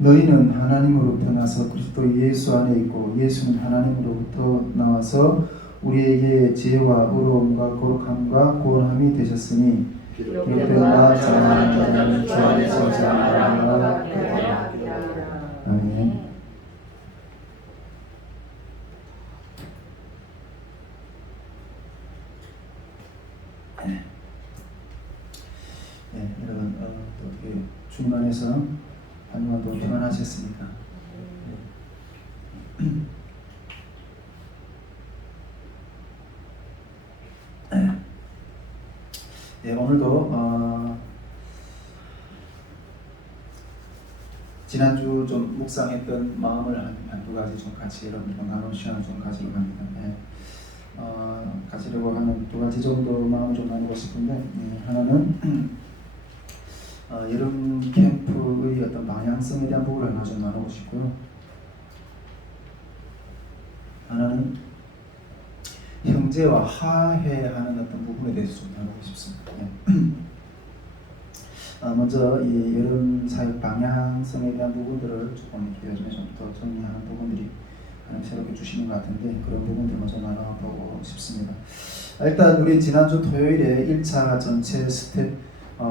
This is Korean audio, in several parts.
너희는 하나님으로부터 나서 그리스도 예수 안에 있고 예수는 하나님으로부터 나와서 우리에게 지혜와 어려움과 거룩함과 구원함이 되셨으니 기록되었다 자라나는 자는 주 안에서 자라나라. 아멘. 네, 여러분 또 어떻게 주님 안에서 한 주간 또 평안하셨습니까? 네, 오늘도 지난주 좀 묵상했던 마음을 한두 가지 좀 같이 여러분과 나눈 시간을 좀 가지려고 합니다. 네. 가지려고 하는 두 가지 정도 마음을 좀 나누고 싶은데, 하나는 여름 캠프의 어떤 방향성에 대한 부분을 하나 좀 나누고 싶고요. 하나는 형제와 화해하는 어떤 부분에 대해서 좀 나누고 싶습니다. 먼저 이 여름 사역 방향성에 대한 부분들을 조금 이렇게 요즘에 좀 더 정리하는 부분들이 새롭게 주시는 것 같은데 그런 부분들 먼저 나눠보고 싶습니다. 일단 우리 지난주 토요일에 1차 전체 스텝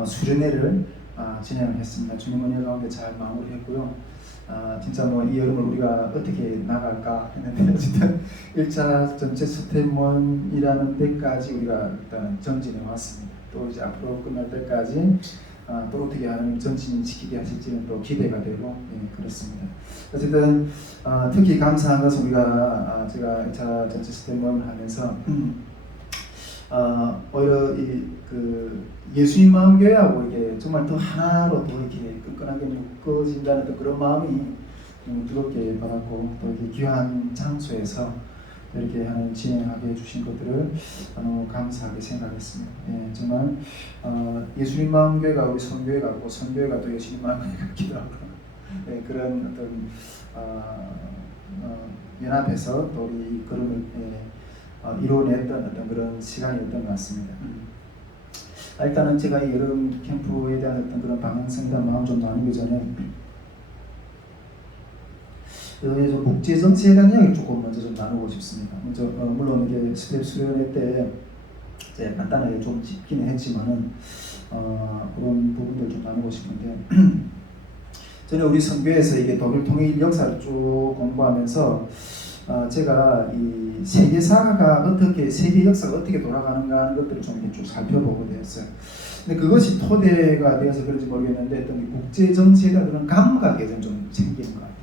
수련회를 진행을 했습니다. 주님 은혜 가운데 잘 마무리했고요. 진짜 뭐 이 여름을 우리가 어떻게 나갈까 했는데 어쨌든 1차 전체 스텝 1이라는 데까지 우리가 일단 전진해 왔습니다. 또 이제 앞으로 끝날 때까지 또 어떻게 하나님 전진 지키게 하실지는 또 기대가 되고 그렇습니다. 어쨌든 특히 감사한 것은 우리가 제가 1차 전체 스텝 1을 하면서 오히려 그 예수님 마음 교회하고 이게 정말 더 하나로 더 이렇게 끈끈하게 묶어진다는 그런 마음이 뜨겁게 받았고 또 이렇게 귀한 장소에서 이렇게 하는 진행하게 해주신 것들을 너무 감사하게 생각했습니다. 예, 정말 예수님 마음 교회가 우리 선교회가 고 선교회가 또 예수님 마음 교회 같기도 하고 예, 그런 어떤 연합해서 또 우리 걸음을 이루어냈던 어떤 그런 시간이었던 것 같습니다. 일단은 제가 이 여름 캠프에 대한 어떤 그런 방향성에 대한 마음 좀 나누기 전에 여기서 국제 정치에 대한 이야기를 조금 먼저 좀 나누고 싶습니다. 먼저 물론 이게 스텝 수련회 때 이제 간단하게 좀 짚기는 했지만은 그런 부분들 좀 나누고 싶은데 저는 우리 선교에서 이게 독일 통일 역사를 쭉 공부하면서 제가 이 세계사가 어떻게 세계 역사가 어떻게 돌아가는가 하는 것들을 좀 이렇게 쭉 살펴보게 되었어요. 근데 그것이 토대가 되어서 그런지 모르겠는데 어떤 국제 정치에 대한 그런 감각이 좀 생기는 것 같아요.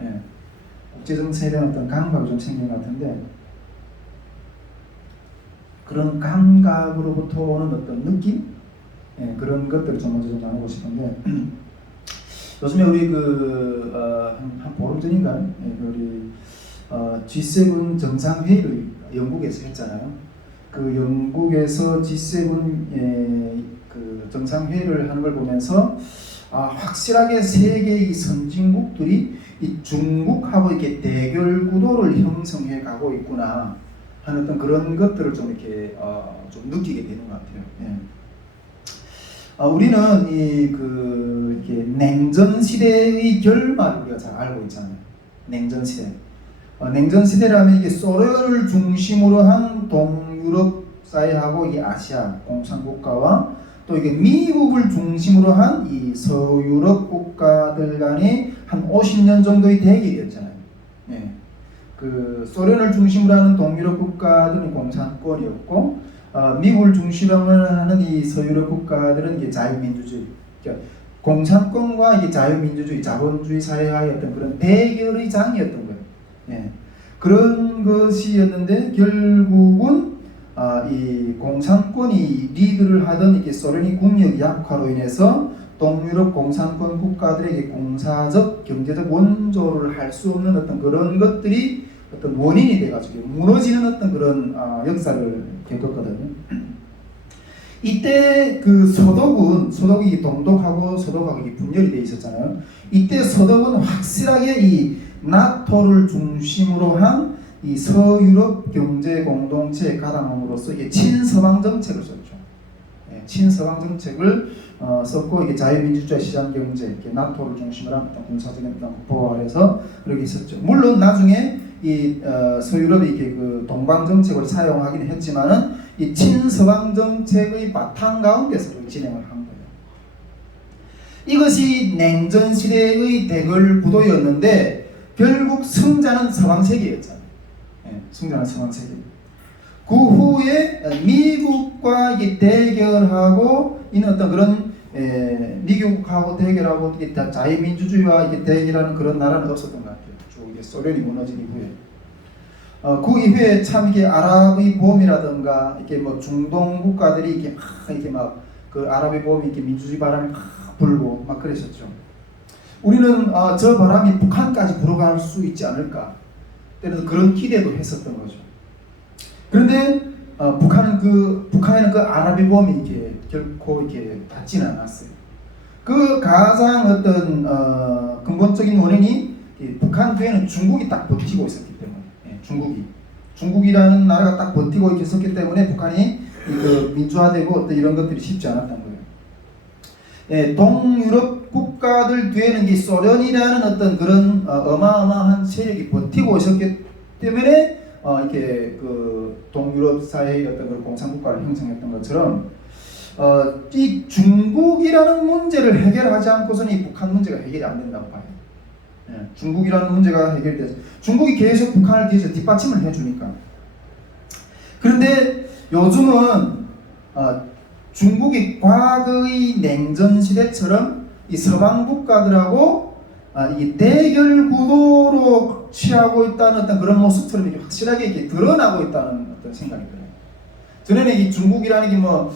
예. 국제 정치에 대한 어떤 감각이 좀 생긴 것 같은데 그런 감각으로부터 오는 어떤 느낌, 그런 것들을 좀 먼저 좀 나누고 싶은데 요즘에 우리 한 보름 전인가 우리 G7 정상회의를 영국에서 했잖아요. 그 영국에서 G7 그 정상회의를 하는 걸 보면서 확실하게 세계의 선진국들이 이 중국하고 이렇게 대결 구도를 형성해 가고 있구나 하는 어떤 그런 것들을 좀 이렇게 좀 느끼게 되는 것 같아요. 우리는 이렇게 냉전 시대의 결말을 우리가 잘 알고 있잖아요. 냉전 시대. 냉전 시대라면 이게 소련을 중심으로 한 동유럽 사회하고 이 아시아 공산국가와 또 이게 미국을 중심으로 한 이 서유럽 국가들 간의 한 50년 정도의 대결이었잖아요. 그 소련을 중심으로 하는 동유럽 국가들은 공산권이었고 미국을 중심으로 하는 이 서유럽 국가들은 이게 자유민주주의, 그러니까 공산권과 이게 자유민주주의, 자본주의 사회와의 어떤 그런 대결의 장이었던 거예요. 그런 것이었는데 결국은 이 공산권이 리드를 하던 이게 소련이 국력 약화로 인해서 동유럽 공산권 국가들에게 공사적, 경제적 원조를 할 수 없는 어떤 그런 것들이 어떤 원인이 돼가지고 무너지는 어떤 그런 역사를 겪었거든요. 이때 그 서독이 동독하고 서독하고 분열이 돼 있었잖아요. 이때 서독은 확실하게 이 나토를 중심으로 한 이 서유럽 경제 공동체에 가담함으로써 이게 친서방 정책을 썼죠. 친서방 정책을 썼고 이게 자유민주주의 시장경제, 이렇게 나토를 중심으로 한 어떤 군사적인 어떤 국보 아래서 그렇게 있었죠. 물론 나중에 이 서유럽이 이렇게 그 동방 정책을 사용하긴 했지만은 이 친서방 정책의 바탕 가운데서 진행을 한 거예요. 이것이 냉전 시대의 대결 구도였는데 결국 승자는 서방 세계였잖아요. 승자는 서방 세계. 그 후에 미국과 이게 대결하고 있는 어떤 그런 미국하고 대결하고 자유민주주의와 이게 대결하는 그런 나라는 없었던 것 같아요. 쭉 이게 소련이 무너진 이후에. 그 이후에 참 이게 아랍의 봄이라든가 이렇게 뭐 중동 국가들이 이렇게 막 그 아랍의 봄이 이렇게 민주주의 바람이 막 불고 막 그랬었죠. 우리는 저 바람이 북한까지 불어갈 수 있지 않을까. 때는 그런 기대도 했었던 거죠. 그런데 북한에는 그 아랍의 봄이 이렇게 결코 이렇게 닿지는 않았어요. 그 가장 어떤 근본적인 원인이 북한 뒤에는 중국이 딱 버티고 있었기 때문에, 중국이라는 나라가 딱 버티고 이렇게 있었기 때문에 북한이 그 민주화되고 어떤 이런 것들이 쉽지 않았던 거예요. 동유럽 국가들 뒤에는 이 소련이라는 어떤 그런 어마어마한 세력이 버티고 있었기 때문에 이렇게 그 동유럽 사회의 어떤 그런 공산국가를 형성했던 것처럼 이 중국이라는 문제를 해결하지 않고서는 이 북한 문제가 해결이 안 된다고 봐요. 중국이라는 문제가 해결돼서 중국이 계속 북한을 뒤에서 뒷받침을 해주니까. 그런데 요즘은 중국이 과거의 냉전 시대처럼 이 서방 국가들하고 이 대결 구도로 취하고 있다는 어떤 그런 모습처럼 이렇게 확실하게 이렇게 드러나고 있다는 어떤 생각이 들어요. 전에는 이 중국이라는 게 뭐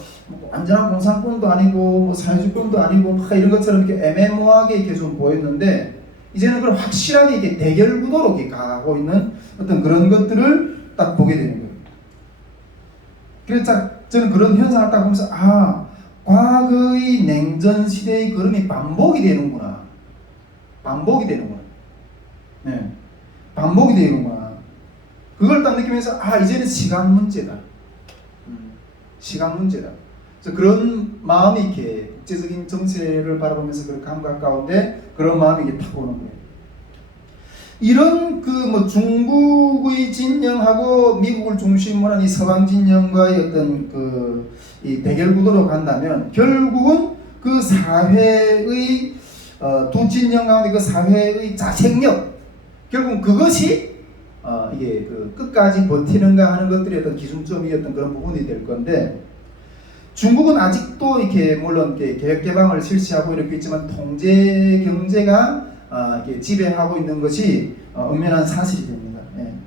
완전한 공산권도 아니고 뭐 사회주권도 아니고 막 이런 것처럼 이렇게 애매모호하게 이렇게 좀 보였는데 이제는 그런 확실하게 이렇게 대결 구도로 이렇게 가고 있는 어떤 그런 것들을 딱 보게 되는 거예요. 그래서 저는 그런 현상을 딱 보면서 과거의 냉전 시대의 걸음이 반복이 되는구나. 반복이 되는구나. 반복이 되는구나. 그걸 딱 느끼면서 이제는 시간 문제다. 시간 문제다. 그래서 그런 마음이 이렇게 국제적인 정세를 바라보면서 그 감각 가운데 그런 마음이 이렇게 탁 오는 거예요. 이런 그 뭐 중국의 진영하고 미국을 중심으로 한 이 서방 진영과의 어떤 그 이 대결 구도로 간다면 결국은 그 사회의 두 진영 가운데 그 사회의 자생력 결국 그것이 이게 그 끝까지 버티는가 하는 것들이 어떤 기준점이었던 그런 부분이 될 건데 중국은 아직도 이렇게 물론 이렇게 개혁 개방을 실시하고 이렇게 있지만 통제 경제가 이렇게 지배하고 있는 것이 엄연한 사실이 됩니다.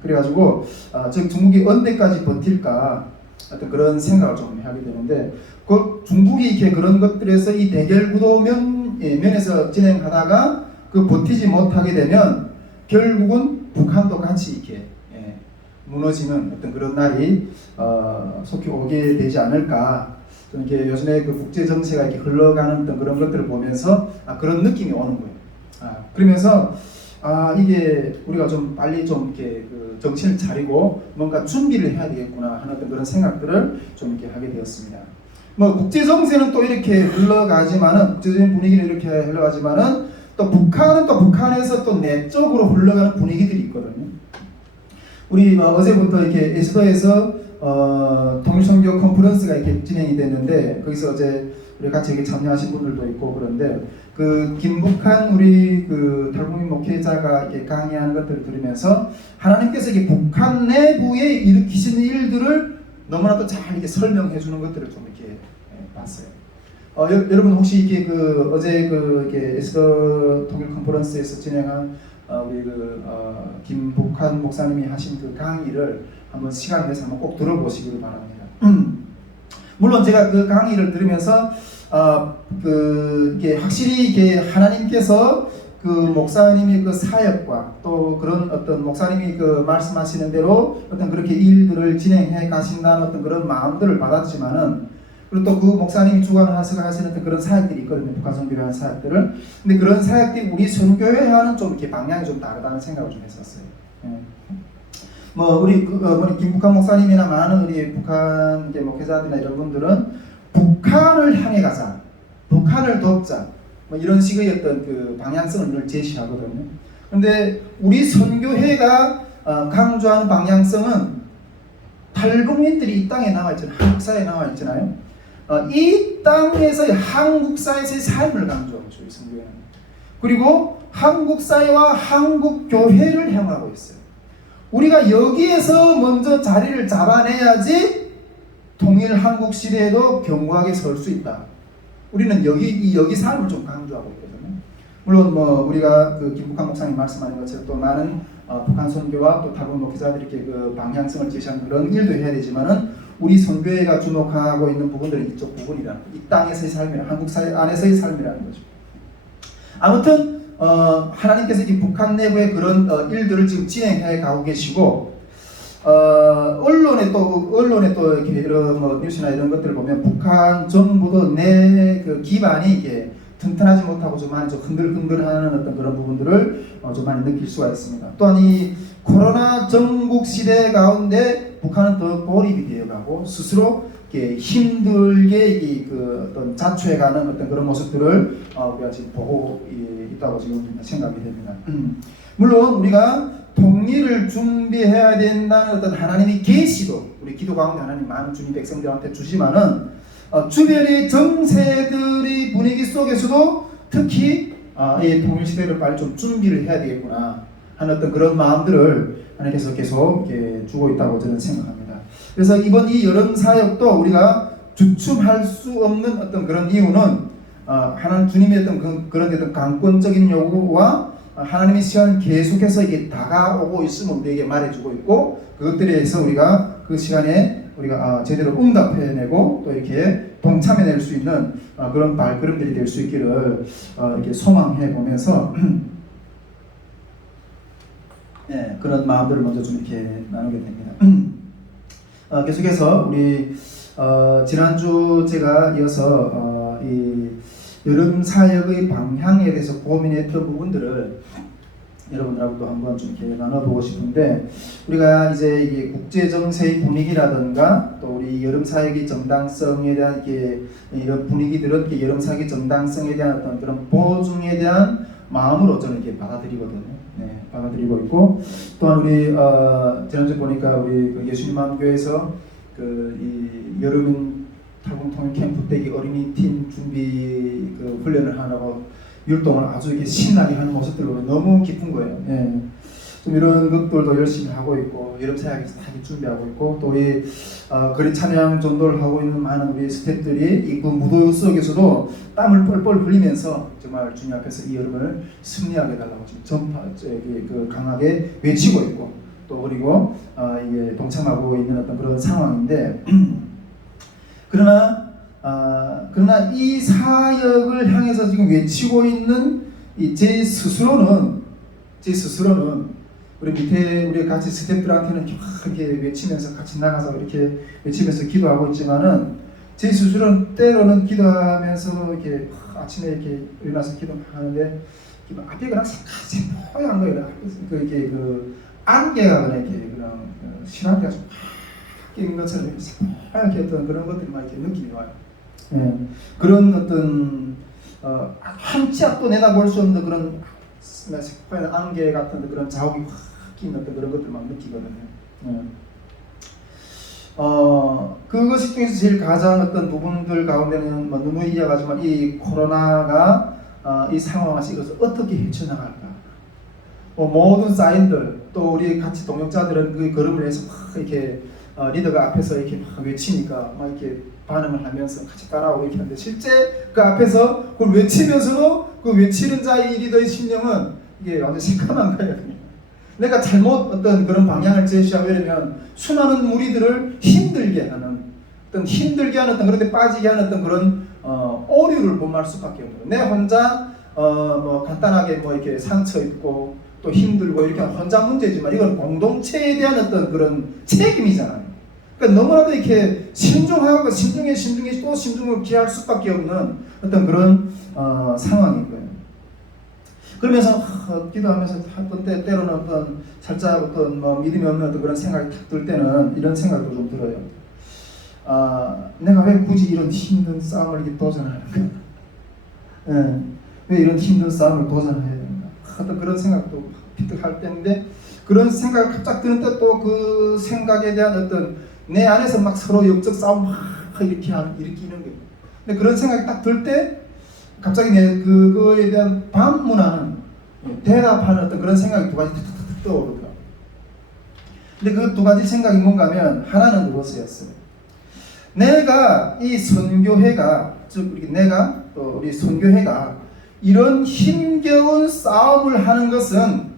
그래가지고 즉 중국이 언제까지 버틸까 어떤 그런 생각을 좀 하게 되는데 그 중국이 이렇게 그런 것들에서 이 대결 구도 면에서 진행하다가 그 버티지 못하게 되면 결국은 북한도 같이 이렇게 무너지는 어떤 그런 날이 속히 오게 되지 않을까. 좀 이렇게 요즘에 그 국제 정세가 이렇게 흘러가는 어떤 그런 것들을 보면서 그런 느낌이 오는 거예요. 그러면서 이게 우리가 좀 빨리 좀 이렇게 그 정신을 차리고 뭔가 준비를 해야 되겠구나 하는 어떤 그런 생각들을 좀 이렇게 하게 되었습니다. 뭐 국제 정세는 또 이렇게 흘러가지만은 국제적인 분위기는 이렇게 흘러가지만은 또 북한은 또 북한에서 또 내적으로 흘러가는 분위기들이 있거든요. 우리 어제부터 이렇게 에스더에서 통일선교 컨퍼런스가 이렇게 진행이 됐는데 거기서 어제 우리 같이 이렇게 참여하신 분들도 있고 그런데 그 김북한 우리 그 탈북민 목회자가 이렇게 강의하는 것들을 들으면서 하나님께서 이게 북한 내부에 일으키시는 일들을 너무나도 잘 이렇게 설명해 주는 것들을 좀 이렇게 봤어요. 여러분 혹시 이렇게 그 어제 그 이렇게 에스더 통일 컨퍼런스에서 진행한 우리 그 김북한 목사님이 하신 그 강의를 한번 시간 내서 한번 꼭 들어보시기를 바랍니다. 물론 제가 그 강의를 들으면서 이게 확실히 이게 하나님께서 그 목사님의 그 사역과 또 그런 어떤 목사님이 그 말씀하시는 대로 어떤 그렇게 일들을 진행해 가신다는 어떤 그런 마음들을 받았지만은 그리고 또 그 목사님이 주관하시는 어떤 그런 사역들이 있거든요. 북한 선교를 하는 사역들을. 근데 그런 사역들이 우리 선교회와는 좀 이렇게 방향이 좀 다르다는 생각을 좀 했었어요. 뭐 우리 김북한 목사님이나 많은 우리 북한 목회자들이나 이런 분들은 북한을 향해 가자, 북한을 돕자, 뭐 이런 식의 어떤 그 방향성을 늘 제시하거든요. 그런데 우리 선교회가 강조하는 방향성은 탈북민들이 이 땅에 나와 있잖아요. 한국사에 나와 있잖아요. 이 땅에서의 한국사에서의 삶을 강조하고 있죠. 이 선교회는. 그리고 한국 사회와 한국 교회를 향하고 있어요. 우리가 여기에서 먼저 자리를 잡아내야지 통일 한국 시대에도 견고하게 설 수 있다. 우리는 여기 삶을 좀 강조하고 있거든요. 물론 뭐 우리가 그 김북한 목사님 말씀하신 것처럼 또 많은 북한 선교와 또 다른 목회자들이 이렇게 그 방향성을 제시하는 그런 일도 해야 되지만은 우리 선교회가 주목하고 있는 부분들은 이쪽 부분이라는 이 땅에서의 삶이라 한국 사회 안에서의 삶이라는 거죠. 아무튼 하나님께서 이 북한 내부의 그런 일들을 지금 진행해 가고 계시고 언론에 또 이렇게 이런 뭐 뉴스나 이런 것들을 보면 북한 정부도 내 그 기반이 이게 튼튼하지 못하고 좀 많이 좀 흔들흔들하는 어떤 그런 부분들을 좀 많이 느낄 수가 있습니다. 또한 이 코로나 전국 시대 가운데 북한은 더 고립이 되어가고 스스로 이렇게 힘들게 그 어떤 자초해가는 어떤 그런 모습들을 우리가 지금 보고 있다고 지금 생각이 됩니다. 물론 우리가 통일을 준비해야 된다는 어떤 하나님의 계시도 우리 기도 가운데 하나님 많은 주님 백성들한테 주지만은 주변의 정세들의 분위기 속에서도 특히 이 통일 시대를 빨리 좀 준비를 해야 되겠구나 하는 어떤 그런 마음들을 하나님께서 계속 이렇게 주고 있다고 저는 생각합니다. 그래서 이번 이 여름 사역도 우리가 주춤할 수 없는 어떤 그런 이유는 하나님 주님의 어떤 그런 어떤 강권적인 요구와 하나님의 시간은 계속해서 이게 다가오고 있음을 우리에게 말해주고 있고 그것들에 대해서 우리가 그 시간에 우리가 제대로 응답해내고 또 이렇게 동참해낼 수 있는 그런 발걸음들이 될 수 있기를 이렇게 소망해 보면서 네, 그런 마음들을 먼저 좀 이렇게 나누게 됩니다. 계속해서 우리 지난주 제가 이어서 이 여름 사역의 방향에 대해서 고민했던 부분들을 여러분들하고 또 한번 좀 이렇게 나눠보고 싶은데 우리가 이제 이게 국제 정세의 분위기라든가 또 우리 여름 사역의 정당성에 대한 이렇게 이런 분위기들은 이렇게 여름 사역의 정당성에 대한 어떤 그런 보증에 대한 마음으로 저는 이렇게 받아들이거든요. 네, 받아들이고 있고 또한 우리 지난주 보니까 우리 그 예수님 마음교회에서 그 이 여름 탈북 통일 캠프 때기 어린이 팀 준비 그 훈련을 하라고 율동을 아주 이렇게 신나게 하는 모습들을 보면 너무 기쁜 거예요. 예. 좀 이런 것들도 열심히 하고 있고 여름 사역에서 다 준비하고 있고 또 우리 거리 찬양 전도를 하고 있는 많은 우리 스태프들이 이 그 무도 속에서도 땀을 뻘뻘 흘리면서 정말 주님 앞에서 이 여름을 승리하게 달라고 지금 그 강하게 외치고 있고 또 그리고 이게 동참하고 있는 어떤 그런 상황인데 그러나 이 사역을 향해서 지금 외치고 있는 제 스스로는 우리 밑에 우리 같이 스태프들한테는 이렇게 외치면서 같이 나가서 이렇게 외치면서 기도하고 있지만은 제 스스로는 때로는 기도하면서 이렇게 아침에 이렇게 일어나서 기도하는데 앞에 그냥 새하얀 거예요. 이렇게 그 안개가 그냥 이렇게 그냥 실하게 아주 낀 것처럼 하얗게 어떤 그런 것들만 이렇게 느낌이 와요. 예, 그런 어떤 한 치 앞도 내다볼 수 없는 그런 색깔 안개 같은 그런 자욱이 확 낀 어떤 그런 것들만 느끼거든요. 예. 그것이 중에서 제일 가장 어떤 부분들 가운데는 뭐 누누이 이야기하지만 이 코로나가 이 상황에서 이것을 어떻게 헤쳐나갈까? 모든 사인들 또 우리 같이 동역자들은 그 걸음을 해서 막 이렇게 리더가 앞에서 이렇게 막 외치니까 막 이렇게 반응을 하면서 같이 따라오고 이렇게 하는데 실제 그 앞에서 그걸 외치면서도 그 외치는 자의 리더의 심령은 이게 완전 시커먼 거예요. 내가 잘못 어떤 그런 방향을 제시하고 이러면 수많은 무리들을 힘들게 하는 어떤 그런데 빠지게 하는 어떤 그런 오류를 범할 수밖에 없는 거예요. 내 혼자 뭐 간단하게 뭐 이렇게 상처 입고 또 힘들고 이렇게 혼자 문제지만 이건 공동체에 대한 어떤 그런 책임이잖아요. 그러니까 너무나도 이렇게 신중하고 신중에 또 신중을 기할 수밖에 없는 어떤 그런 상황인 거예요. 그러면서 기도하면서 어떤 때로는 어떤 살짝 어떤 뭐 믿음이 없는 어떤 그런 생각이 탁 들 때는 이런 생각도 좀 들어요. 내가 왜 굳이 이런 힘든 싸움을 이렇게 도전하는가? 예, 왜 이런 힘든 싸움을 도전해야 되는가? 어떤 그런 생각도 피뜩 할 때인데, 그런 생각이 갑자기 드는 때 또 그 생각에 대한 어떤 내 안에서 막 서로 영적 싸움 막 일으키는 거예요. 근데 그런 생각이 딱 들 때 갑자기 내 그거에 대한 반문하는, 대답하는 어떤 그런 생각이 두 가지 탁탁탁 떠오르더라고요. 근데 그 두 가지 생각이 뭔가 하면, 하나는 그것이었어요. 내가 이 선교회가, 즉 내가 또 우리 선교회가 이런 힘겨운 싸움을 하는 것은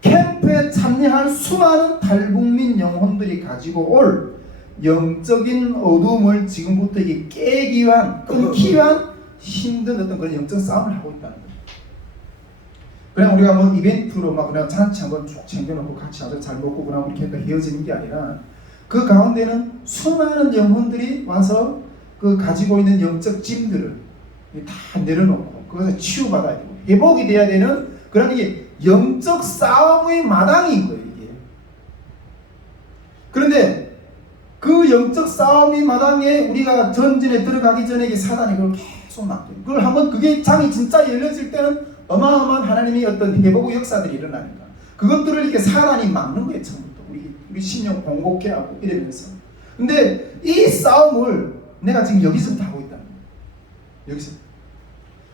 캠프에 참여할 수많은 탈북민 영혼들이 가지고 올 영적인 어둠을 지금부터 이게 깨기 위한, 끊기 위한 힘든 어떤 그런 영적 싸움을 하고 있다는 거죠. 그냥 우리가 뭐 이벤트로 막 그냥 잔치 한번 쭉 챙겨놓고 같이 아주 잘 먹고 그냥 이렇게 헤어지는 게 아니라, 그 가운데는 수많은 영혼들이 와서 그 가지고 있는 영적 짐들을 다 내려놓고 그것을 치유받아야 되고 회복이 돼야 되는 그런 이게 영적 싸움의 마당인 거예요, 이게. 그런데 그 영적 싸움의 마당에 우리가 전진에 들어가기 전에 이게 사단이 그걸 계속 막혀요. 그걸 한번 그게 장이 진짜 열려질 때는 어마어마한 하나님의 어떤 회복의 역사들이 일어나니까 그것들을 이렇게 사단이 막는 거예요, 처음부터. 우리 신령 공곡해 하고 이러면서. 근데 이 싸움을 내가 지금 여기서부터 하고 있다는 거예요. 여기서.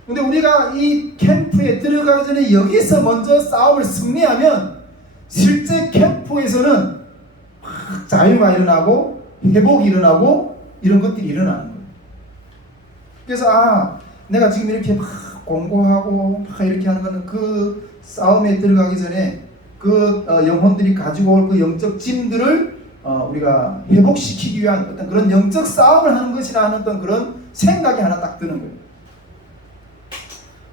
근데 우리가 이 캠프에 들어가기 전에 여기서 먼저 싸움을 승리하면 실제 캠프에서는 막 자유가 일어나고 회복이 일어나고 이런 것들이 일어나는 거예요. 그래서 내가 지금 이렇게 막 공고하고 막 이렇게 하는 거는 그 싸움에 들어가기 전에 그 영혼들이 가지고 올 그 영적 짐들을 우리가 회복시키기 위한 어떤 그런 영적 싸움을 하는 것이라는 어떤 그런 생각이 하나 딱 드는 거예요.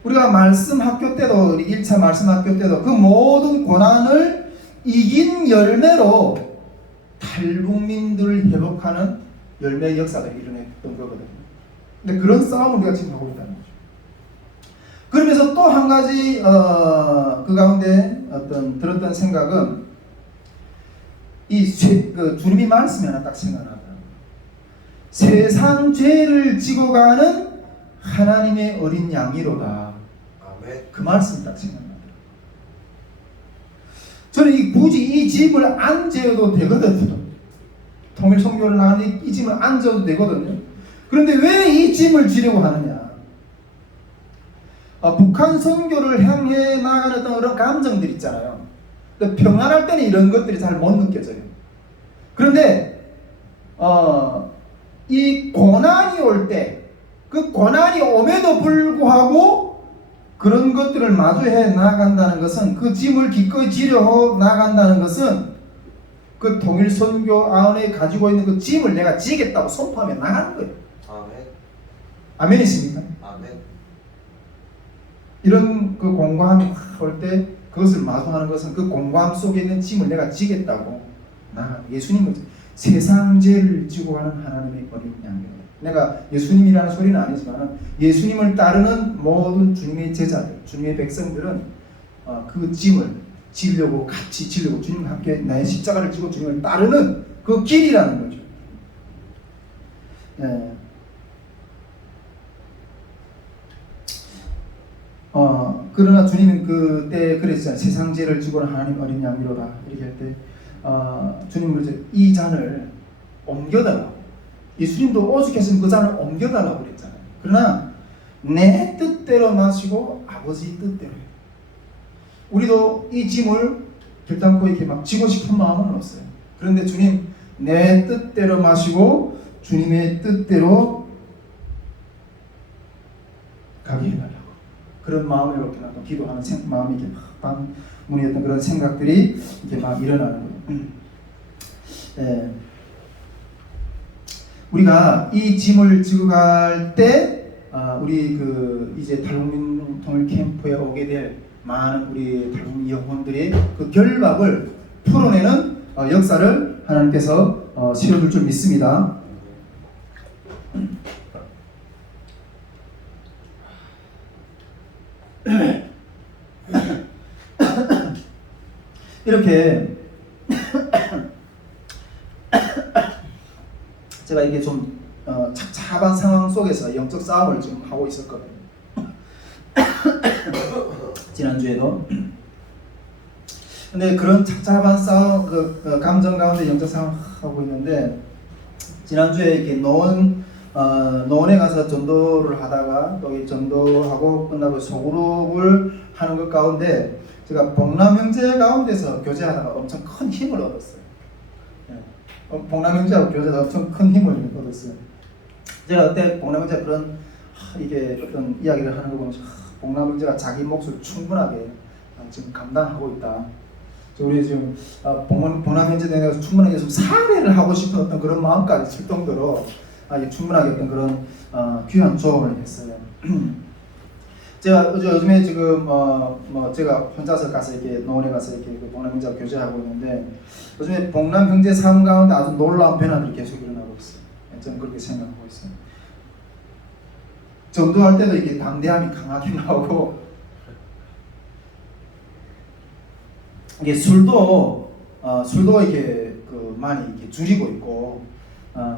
우리가 말씀 학교 때도, 우리 1차 말씀 학교 때도 그 모든 고난을 이긴 열매로 탈북민들을 회복하는 열매의 역사가 일어났던 거거든요. 근데 그런 싸움을 우리가 지금 하고 있다는 거죠. 그러면서 또 한 가지 그 가운데 어떤 들었던 생각은 주님이 말씀이 하나 딱 생각나더라고요. 세상 죄를 지고 가는 하나님의 어린 양이로다. 아멘. 그 말씀이 딱 생각나더라고요. 저는 굳이 이 짐을 안 져도 되거든요. 통일 선교를 나가는데 이 짐을 안 져도 되거든요. 그런데 왜 이 짐을 지려고 하느냐? 북한 선교를 향해 나가는 어떤 그런 감정들 있잖아요. 평안할 때는 이런 것들이 잘 못 느껴져요. 그런데 이 고난이 올 때, 그 고난이 옴에도 불구하고 그런 것들을 마주해 나간다는 것은, 그 짐을 기꺼이 지려 나간다는 것은 그 통일 선교 안에 가지고 있는 그 짐을 내가 지겠다고 선포하며 나가는 거예요. 아멘. 아멘이십니까? 아멘. 이런 그 공고함이 올 때 그것을 마주하는 것은 그 공고함 속에 있는 짐을 내가 지겠다고 나가는, 예수님은 세상 죄를 지고 가는 하나님의 어린 양이에요. 내가 예수님이라는 소리는 아니지만 예수님을 따르는 모든 주님의 제자들, 주님의 백성들은 그 짐을 지려고, 같이 지려고, 주님과 함께 나의 십자가를 지고 주님을 따르는 그 길이라는 거죠. 네. 그러나 주님은 그때 그랬잖아요. 세상 죄를 지고는 하나님 어린 양이로다. 이렇게 할 때 주님은 그러죠. 이 잔을 옮겨달라고. 예수님도 오죽했으면 그 잔을 옮겨달라고 그랬잖아요. 그러나 내 뜻대로 마시고 아버지 뜻대로 해요. 우리도 이 짐을 결단코 이렇게 막 지고 싶은 마음은 없어요. 그런데 주님, 내 뜻대로 마시고 주님의 뜻대로 가게 해달라고. 그런 마음을 이렇게 기도하는 마음이 이렇게 막 반문이었던 그런 생각들이 이렇게 막 일어나는 거예요. 예. 우리가 이 짐을 지고 갈 때, 우리 이제 탈북민 통일 캠프에 오게 될 많은 우리 탈북민 영혼들의 그 결박을 풀어내는 역사를 하나님께서 세워줄 줄 믿습니다. 이렇게 제가 이게 좀 착잡한 상황 속에서 영적 싸움을 지금 하고 있었거든요. 지난주에도. 근데 그런 착잡한 싸움, 감정 가운데 영적 싸움 하고 있는데, 지난주에 이렇게 노원에 가서 전도를 하다가 또 이 전도하고 끝나고 소그룹을 하는 것 가운데 제가 복남 형제 가운데서 교제하다가 엄청 큰 힘을 얻었어요. 복남 형제하고 교제하다가 엄청 큰 힘을 얻었어요. 제가 그때 복남 형제 그런 이게 어떤 이야기를 하는 거 보면서 복남 형제가 자기 몫을 충분하게 지금 감당하고 있다. 우리 지금 복남 형제 내에서 충분하게 좀 사례를 하고 싶은 어떤 그런 마음까지 들 정도로 충분하게 어떤 그런 귀한 조언을 했어요. 제가 요즘에 지금 제가 혼자서 가서 이렇게 노원에 가서 이렇게 복남 형제와 교제하고 있는데 요즘에 복남 형제 삶 가운데 아주 놀라운 변화들이 계속 일어나고 있어요. 저는 그렇게 생각하고 있어요. 전도할 때도 이게 담대함이 강하게 나오고 이게 술도 이렇게 많이 이렇게 줄이고 있고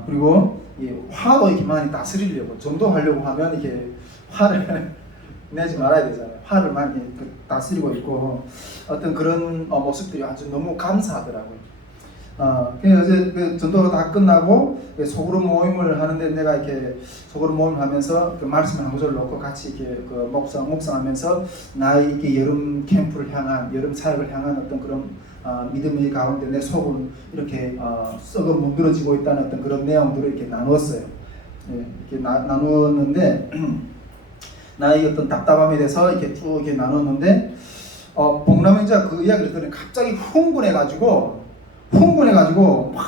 그리고 화도 이렇게 많이 다스리려고 전도하려고 하면 이게 화를 내지 말아야 되잖아요. 화를 많이 다스리고 있고 어떤 그런 모습들이 아주 너무 감사하더라고요. 어제 그 전도가 다 끝나고 소그룹 모임을 하는데 내가 이렇게 소그룹 모임을 하면서 그 말씀 한 구절 놓고 같이 이렇게 묵상하면서 나의 이렇게 여름 캠프를 향한 여름 사역을 향한 어떤 그런 믿음의 가운데 내 속은 이렇게 썩어 문드러지고 있다는 어떤 그런 내용들을 이렇게 나누었어요. 이렇게 나누었는데 나의 어떤 답답함에 대해서 이렇게 쭉 이렇게 나눴는데 복남 형제가 그 이야기를 들으니 갑자기 흥분해가지고 막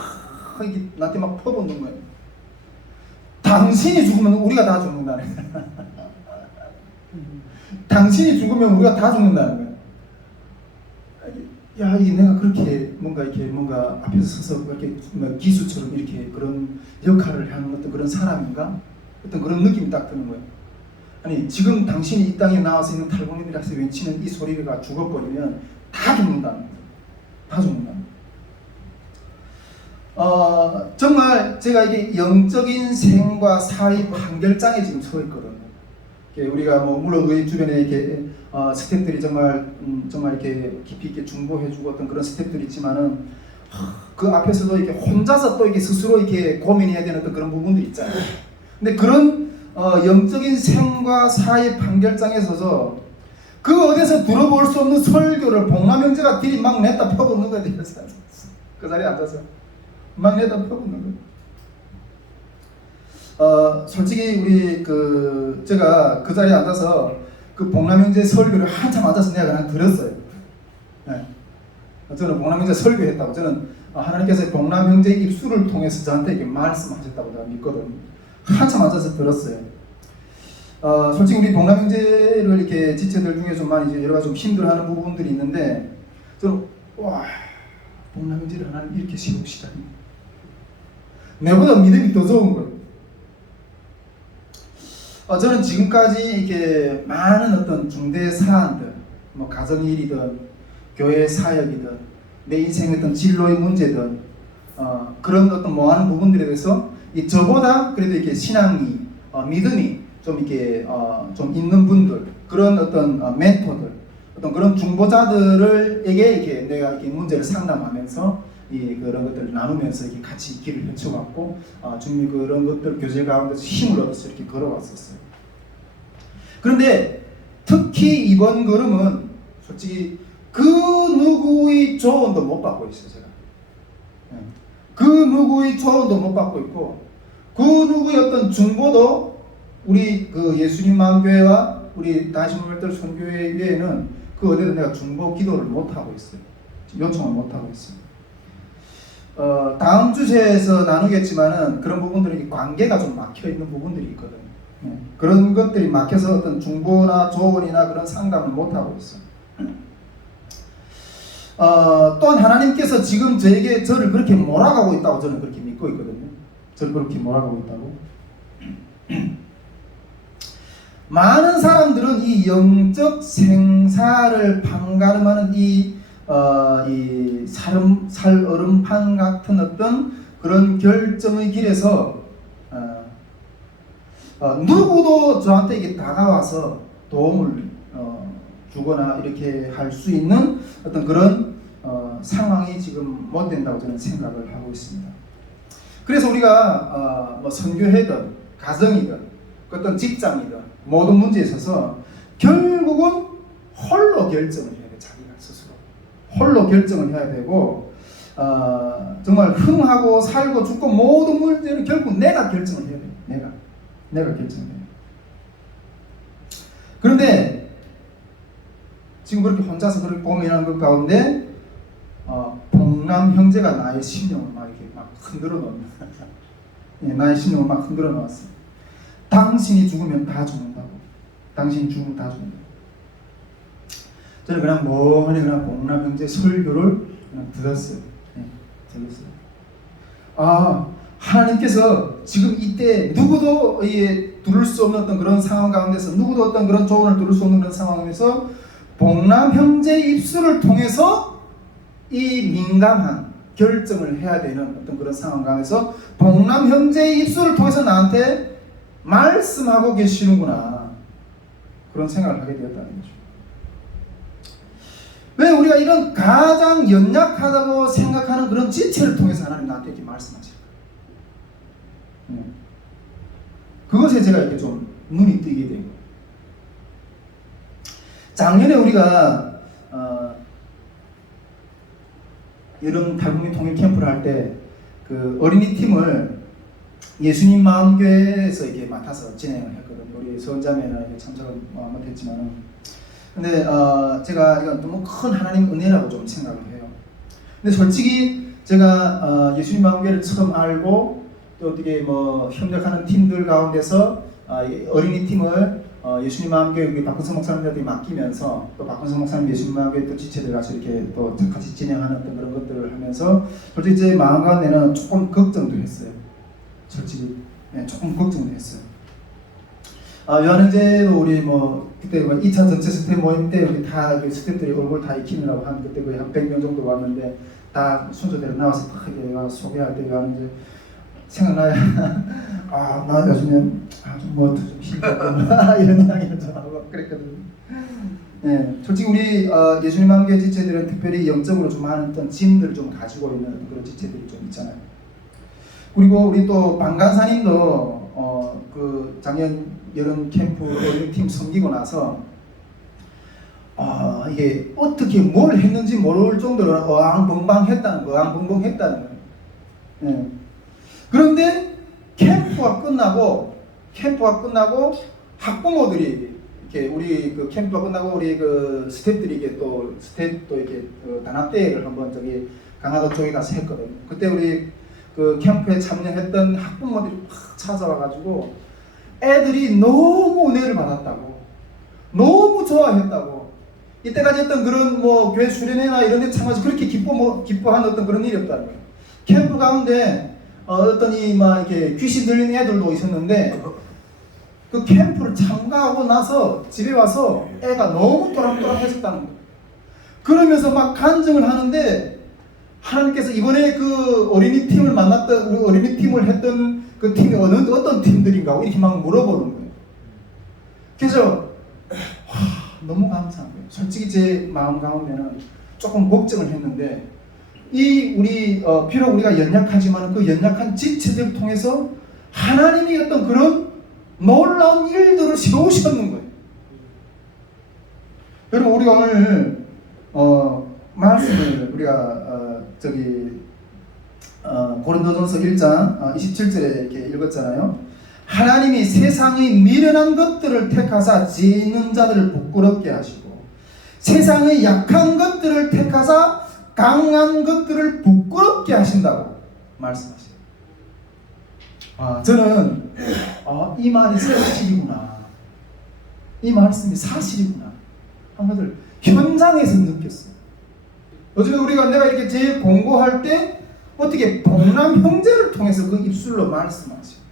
이렇게 나한테 막 퍼붓는 거예요. 당신이 죽으면 우리가 다 죽는다네. 당신이 죽으면 우리가 다 죽는다는 거예요. 야, 이게 내가 그렇게 뭔가 앞에서 서서 그렇게 기수처럼 이렇게 그런 역할을 하는 어떤 그런 사람인가? 어떤 그런 느낌이 딱 드는 거예요. 아니, 지금 당신이 이 땅에 나와서 있는 탈북민이라서 외치는 이 소리가 죽어버리면 다 죽는다는 거예요. 다 죽는다는 거예요. 정말 제가 이게 영적인 생과 사의 판결장에 지금 서 있거든요. 우리가 물론 우리 주변에 이렇게 스태프들이 정말 이렇게 깊이 있게 중보해주고 어떤 그런 스태프들이 있지만은 그 앞에서도 이렇게 혼자서 또 이렇게 스스로 이렇게 고민해야 되는 어떤 그런 부분들이 있잖아요. 근데 그런 영적인 생과 사의 판결장에 서서 그 어디서 들어볼 수 없는 설교를 복남 형제가 길이 막 냈다 펴놓는 거예요. 그 자리에 앉아서 막 내다 펴붓는 거예요. 솔직히 우리 제가 그 자리에 앉아서 그 복남 형제 설교를 한참 앉아서 내가 그냥 들었어요. 네. 저는 복남 형제 설교했다고 저는 하나님께서 복남 형제 입술을 통해서 저한테 이렇게 말씀하셨다고 제가 믿거든요. 한참 앉아서 들었어요. 솔직히 우리 복남 형제를 이렇게 지체들 중에 좀 많이 여러 가지 좀 힘들어하는 부분들이 있는데 저는 복남 형제를 하나님 이렇게 세우시다니. 내보다 믿음이 더 좋은 거예요. 저는 지금까지 이렇게 많은 어떤 중대 사안들, 가정일이든 교회 사역이든 내 인생의 어떤 진로의 문제든 그런 어떤 많은 부분들에 대해서 저보다 그래도 이렇게 신앙이 믿음이 좀 이렇게 좀 있는 분들, 그런 어떤 멘토들, 어떤 그런 중보자들에게 이렇게 내가 이렇게 문제를 상담하면서 그런 것들을 나누면서 이렇게 같이 길을 펼쳐갔고 주님이 그런 것들 교제 가운데서 힘을 얻어서 이렇게 걸어왔었어요. 그런데 특히 이번 걸음은 솔직히 그 누구의 조언도 못 받고 있어요. 제가 그 누구의 조언도 못 받고 있고 그 누구의 어떤 중보도 우리 그 예수님 마음교회와 우리 다시모별들 선교회 외에는 그 어디에도 내가 중보 기도를 못 하고 있어요. 요청을 못 하고 있어요. 다음 주제에서 나누겠지만은 그런 부분들이 관계가 좀 막혀 있는 부분들이 있거든요. 그런 것들이 막혀서 어떤 중보나 조언이나 그런 상담을 못 하고 있어요. 또한 하나님께서 지금 저를 그렇게 몰아가고 있다고 저는 그렇게 믿고 있거든요. 저를 그렇게 몰아가고 있다고. 많은 사람들은 이 영적 생사를 판가름하는 이 살얼음판 같은 어떤 그런 결정의 길에서 누구도 저한테 이게 다가와서 도움을 주거나 이렇게 할 수 있는 어떤 그런 상황이 지금 못 된다고 저는 생각을 하고 있습니다. 그래서 우리가 뭐 선교회든 가정이든 어떤 직장이든 모든 문제에 있어서 결국은 홀로 결정을 해야 돼. 자기가 스스로 홀로 결정을 해야 되고 정말 흥하고 살고 죽고 모든 문제는 결국 내가 결정을 해야 돼. 내가 결정을 해요. 그런데 지금 그렇게 혼자서 그렇게 고민하는 것 가운데 봉남 형제가 나의 심령을 막 이렇게 막 흔들어 놓는 예, 나의 심령을 막 흔들어 놓았어. 당신이 죽으면 다 죽는다고. 당신이 죽으면 다 죽는다고. 저는 그냥 멍하니 그냥 봉남 형제 설교를 그냥 들었어요. 예, 들었어요. 하나님께서 지금 이때 누구도 두를 수 없는 어떤 그런 상황 가운데서 누구도 어떤 그런 조언을 들을 수 없는 그런 상황에서 봉남 형제의 입술을 통해서 이 민감한 결정을 해야 되는 어떤 그런 상황 가운데서 봉남 형제의 입술을 통해서 나한테 말씀하고 계시는구나, 그런 생각을 하게 되었다는 거죠. 왜 우리가 이런 가장 연약하다고 생각하는 그런 지체를 통해서 하나님 나한테 이렇게 말씀하실까? 그것에 제가 이렇게 좀 눈이 뜨게 된 거예요. 작년에 우리가 여름 달국민 통일 캠프를 할 때 그 어린이 팀을 예수님 마음교회에서 이렇게 맡아서 진행을 했거든요. 우리 서원자매는 참석을 못했지만은, 근데 제가 이건 너무 큰 하나님 은혜라고 좀 생각을 해요. 근데 솔직히 제가 예수님 마음교회를 처음 알고 또 어떻게 뭐 협력하는 팀들 가운데서 어린이 팀을 예수님 마음교회 박근성 목사님들한테 맡기면서 또 박근성 목사님 예수님 마음교회 또 지체들 가서 이렇게 또 같이 진행하는 어떤 그런 것들을 하면서 솔직히 제 마음 가운데는 조금 걱정도 했어요. 솔직히 조금 걱정도 했어요. 요한형제도 우리 뭐 그때 뭐 2차 전체 스텝 모임 때 우리 다 스텝들이 얼굴 다 익히느라고 한 그때 거의 한 100명 정도 왔는데 다 순서대로 나와서 크게 소개할 때 요한형제 생각나요. 나 요즘에 좀 힘들구나 이런 이야기를 좀 하고 그랬거든요. 네, 솔직히 우리 예수님 마음교회 지체들은 특별히 영적으로 좀 많은 어떤 짐들을 좀 가지고 있는 그런 지체들이 좀 있잖아요. 그리고 우리 또 방간사님도 그 작년 여름 캠프 어린이 팀 섬기고 나서 이게 어떻게 뭘 했는지 모를 정도로 어앙벙벙했다는 거예요. 네. 그런데 캠프가 끝나고 학부모들이 이렇게 우리 그 캠프가 끝나고 우리 그 스태프들이 이게 또 이렇게 단합대회를 한번 저기 강화도 쪽에 가서 했거든요. 그때 우리 그 캠프에 참여했던 학부모들이 막 찾아와가지고 애들이 너무 은혜를 받았다고, 너무 좋아했다고, 이때까지 했던 그런 뭐 교회 수련회나 이런 데 참가해서 그렇게 기뻐한 어떤 그런 일이 없다는 거예요. 캠프 가운데 어떤 막 이렇게 귀신 들린 애들도 있었는데 그 캠프를 참가하고 나서 집에 와서 애가 너무 또락또락해졌다는 거예요. 그러면서 막 간증을 하는데 하나님께서 이번에 그 어린이 팀을 만났던 우리 어린이 팀을 했던 그 팀이 어떤 팀들인가 이렇게 막 물어보는 거예요. 그래서 너무 감사한 거예요. 솔직히 제 마음 가운데는 조금 걱정을 했는데 우리 비록 우리가 연약하지만 그 연약한 지체들을 통해서 하나님이 어떤 그런 놀라운 일들을 세우셨는 거예요. 여러분 우리가 오늘 말씀을 우리가 고린도전서 1장 27절에 이렇게 읽었잖아요. 하나님이 세상의 미련한 것들을 택하사 지혜 있는 자들을 부끄럽게 하시고 세상의 약한 것들을 택하사 강한 것들을 부끄럽게 하신다고 말씀하시죠. 저는 이 말이 사실이구나, 이 말씀이 사실이구나 한마디로 현장에서 느꼈어요. 어쩌면 내가 이렇게 제일 공고할 때 어떻게 봉남 형제를 통해서 그 입술로 말씀하시고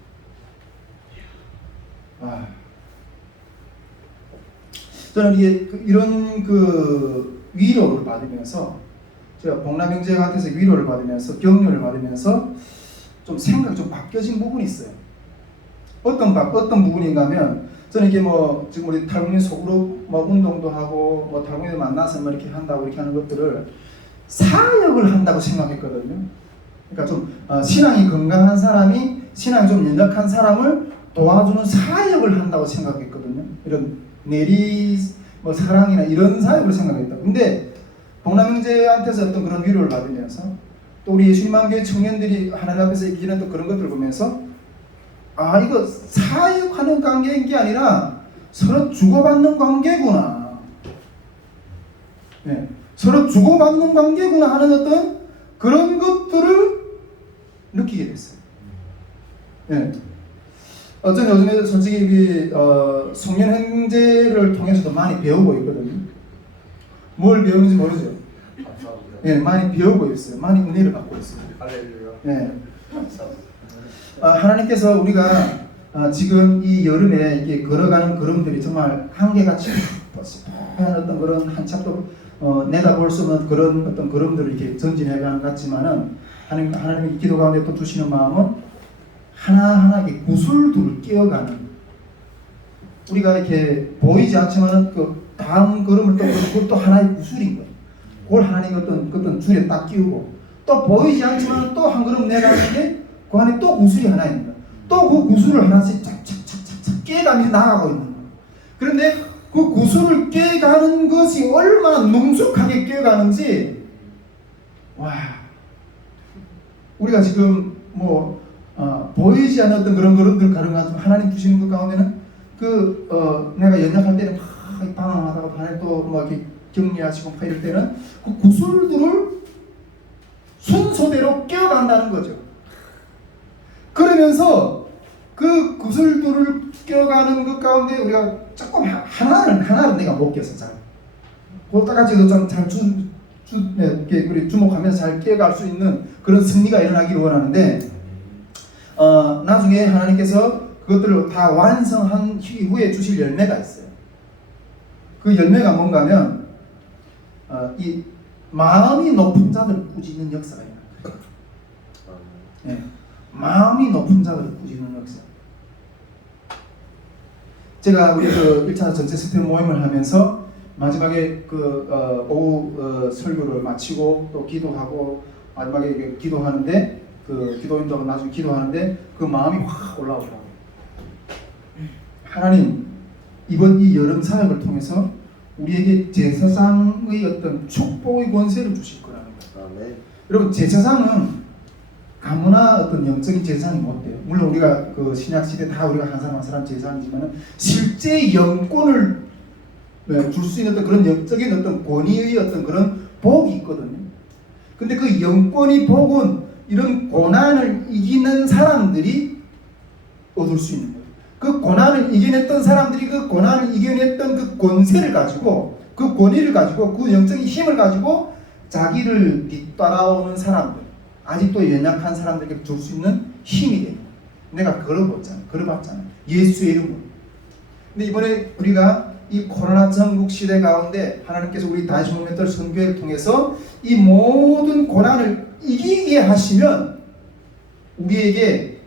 저는 이런 그 위로를 받으면서 제가 봉남 형제한테서 위로를 받으면서 격려를 받으면서 좀 생각이 좀 바뀌어진 부분이 있어요. 어떤 부분인가 하면 저는 이게 뭐 지금 우리 탈북민 속으로 뭐 운동도 하고 뭐 탈북민들 만나서 뭐 이렇게 한다고 이렇게 하는 것들을 사역을 한다고 생각했거든요. 그러니까 좀 신앙이 건강한 사람이 신앙이 좀 연약한 사람을 도와주는 사역을 한다고 생각했거든요. 이런 내리 뭐 사랑이나 이런 사역을 생각했다. 근데 복남 형제한테서 어떤 그런 위로를 받으면서 또 우리 예수님만교회 청년들이 하나님 앞에서 이기는 또 그런 것들을 보면서 이거 사역하는 관계인 게 아니라 서로 주고받는 관계구나. 네, 서로 주고받는 관계구나 하는 어떤 그런 것들을 느끼게 됐어요. 네. 저는 요즘에 솔직히 우리 송년 형제를 통해서도 많이 배우고 있거든요. 뭘 배우는지 모르죠. 네, 많이 배우고 있어요. 많이 은혜를 받고 있어요. 할렐루야. 네. 하나님께서 우리가 지금 이 여름에 이렇게 걸어가는 걸음들이 정말 한계같이 한 어떤 그런 한참도 내다볼 수 없는 그런 어떤 걸음들을 이렇게 전진해가는 것 같지만은 하나님의 기도 가운데 또 주시는 마음은 하나하나 이렇게 구슬들을 끼어가는, 우리가 이렇게 보이지 않지만은 그 다음 걸음을 또 그것도 하나의 구슬인 거예요. 그걸 하나님 어떤 줄에 딱 끼우고 또 보이지 않지만 또 한 걸음 내려가는데 그 안에 또 구슬이 하나 있는 거예요. 또 그 구슬을 하나씩 착착착착 깨가면서 나아가고 있는 거예요. 그런데 그 구슬을 깨가는 것이 얼마나 능숙하게 깨가는지, 와, 우리가 지금 뭐 보이지 않는 어떤 그런 걸음들 가는 것 하나님 주시는 것 가운데는 내가 연약할 때는 막 방황하다가 반에 또 뭐 이렇게 격리하시고 막 이럴 때는 그 구슬들을 순서대로 깨어간다는 거죠. 그러면서 그 구슬들을 껴가는 것 가운데 우리가 조금 하나를 내가 못 껴서 잘 그것까지도 잘 우리 주목하면서 잘 깨어갈 수 있는 그런 승리가 일어나기를 원하는데, 나중에 하나님께서 그것들을 다 완성한 이후에 주실 열매가 있어요. 그 열매가 뭔가 하면 이 마음이 높은 자들을 꾸짖는 역사가 있어요. 네. 마음이 높은 자들을 꾸짖는 역사. 제가 우리 그 1차 전체 스텝 모임을 하면서 마지막에 오후 설교를 마치고 또 기도하고 마지막에 기도하는데 그 기도인도 나중에 기도하는데 그 마음이 확 올라오더라고요. 하나님, 이번 이 여름 사역을 통해서 우리에게 제사장의 어떤 축복의 권세를 주실 거라는 거예요. 아멘. 여러분, 제사장은 아무나 어떤 영적인 제사장이 못 돼요. 물론 우리가 그 신약 시대 다 우리가 한 사람 한 사람 제사장이지만은 실제 영권을 줄 수 있는 어떤 그런 영적인 어떤 권위의 어떤 그런 복이 있거든요. 근데 그 영권이 복은 이런 고난을 이기는 사람들이 얻을 수 있는 거예요. 그 고난을 이겨냈던 사람들이 그 고난을 이겨냈던 그 권세를 가지고 그 권위를 가지고 그 영적인 힘을 가지고 자기를 뒤따라오는 사람들, 아직도 연약한 사람들에게 줄 수 있는 힘이 됩니다. 내가 걸어봤잖아요. 예수의 이름으로. 근데 이번에 우리가 이 코로나 전국 시대 가운데 하나님께서 우리 다시 모멘털 선교회를 통해서 이 모든 고난을 이기게 하시면 우리에게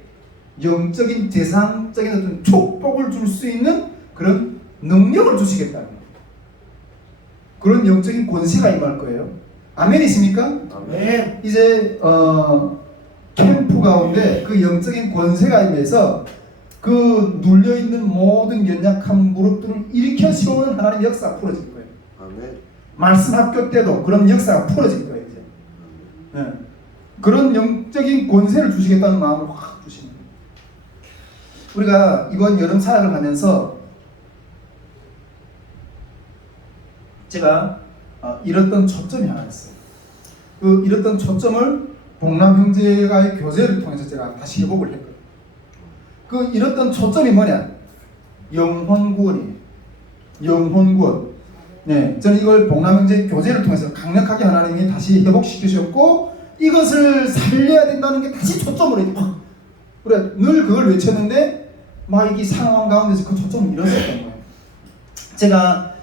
영적인 재상적인 어떤 축복을 줄 수 있는 그런 능력을 주시겠다는 거예요. 그런 영적인 권세가 임할 거예요. 아멘이십니까? 아멘. 이제 캠프 가운데 그 영적인 권세가 임해서 그 눌려있는 모든 연약한 무릎들을 일으켜 세우는 하나님 역사가 풀어질 거예요. 아멘. 말씀 학교 때도 그런 역사가 풀어질 거예요. 이제. 네. 그런 영적인 권세를 주시겠다는 마음을 확 주시는 거예요. 우리가 이번 여름 사역을 하면서 제가 잃었던 초점이 하나 있어요. 그 잃었던 초점을 복남 형제가의 교제를 통해서 제가 다시 회복을 했거든요. 그 잃었던 초점이 뭐냐? 영혼 구원이에요. 영혼 구원. 네, 저는 이걸 복남 형제 교제를 통해서 강력하게 하나님이 다시 회복시키셨고 이것을 살려야 된다는 게 다시 초점으로 이렇게 확. 우리가 늘 그걸 외쳤는데 막 이 상황 가운데서 그 초점을 잃었었던 거예요. 제가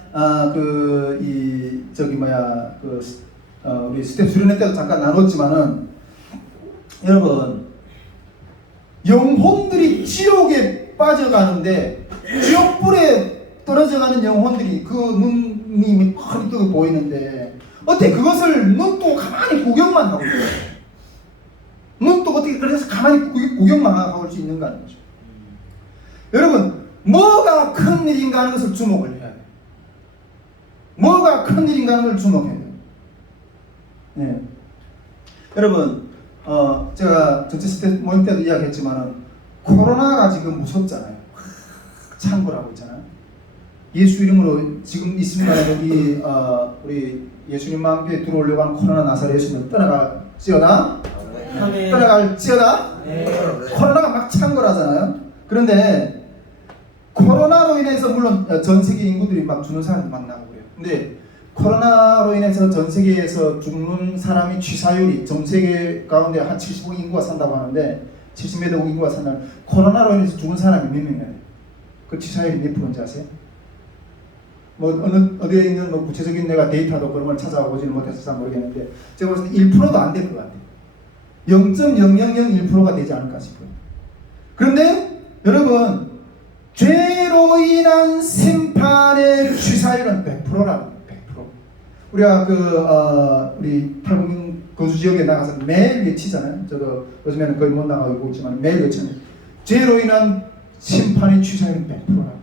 우리 스텝 수련회 때도 잠깐 나눴지만은 여러분 영혼들이 지옥에 빠져가는데 지옥불에 떨어져가는 영혼들이 그 눈이 뻔히 뜨고 보이는데 어떻게 그것을 눈 뜨고 가만히 구경만 하고 있어요. 눈 뜨고 어떻게 그래서 가만히 구경만 하고 올 수 있는가 하는 거죠. 여러분, 뭐가 큰 일인가 하는 것을 주목을 해야 돼요. 뭐가 큰 일인가 하는 걸 주목해야 돼요. 네. 여러분, 제가 전체 스텝 모임 때도 이야기했지만은 코로나가 지금 무섭잖아요. 창궐하고 있잖아요. 예수 이름으로 지금 이 순간에 여기 우리 예수님 마음에 들어오려고 하는 코로나 나사렛 예수님 떠나갈지어다. 아멘. 떠나갈지어다. 네. 코로나가 막 창궐하잖아요. 그런데 코로나로 인해서 물론 전 세계 인구들이 막 죽는 사람이 막 나고 그래요. 근데 코로나로 인해서 전 세계에서 죽는 사람이 취사율이 전 세계 가운데 한 70억 인구가 산다고 하는데 70몇 억 인구가 산다면 코로나로 인해서 죽은 사람이 몇 명이에요? 그 취사율이 몇 프로인지 아세요? 뭐 어디에 있는 뭐 구체적인 내가 데이터도 그런 걸 찾아보지는 못해서 잘 모르겠는데 제가 봤을 때 1%도 안 될 것 같아요. 0.0001%가 되지 않을까 싶어요. 그런데 여러분, 죄로 인한 심판의 취사율은 100%라는 거예요. 100%. 우리가 우리 탈북민 거주 지역에 나가서 매일 외치잖아요. 저도 요즘에는 거의 못 나가고 있지만 매일 외치는 죄로 인한 심판의 취사율은 100%라고.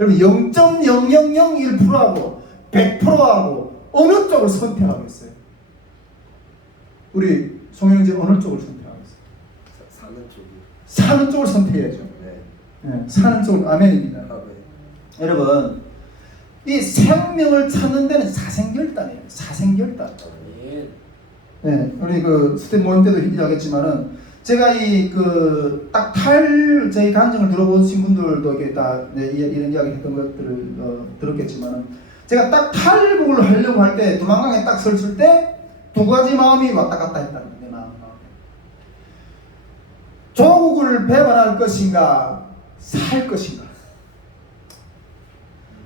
여러분, 0.0001%하고 100%하고 어느 쪽을 선택하겠어요? 우리 송영진 어느 쪽을 선택하겠어요? 사는 쪽이. 사는 쪽을 선택해야죠. 네. 네, 사는 쪽을. 아멘입니다. 네. 여러분, 이 생명을 찾는 데는 사생결단이에요. 사생결단. 아멘. 네, 우리 그 스텝 모임 때도 이야기했지만은 제가 이 그 딱 저희 간증을 들어보신 분들도 이게 다 이런 이야기 했던 것들을 들었겠지만은 제가 딱 탈북을 하려고 할 때 도망강에 딱 섰을 때 두 가지 마음이 왔다 갔다 했다는 거예요. 내 마음. 조국을 배반할 것인가, 살 것인가.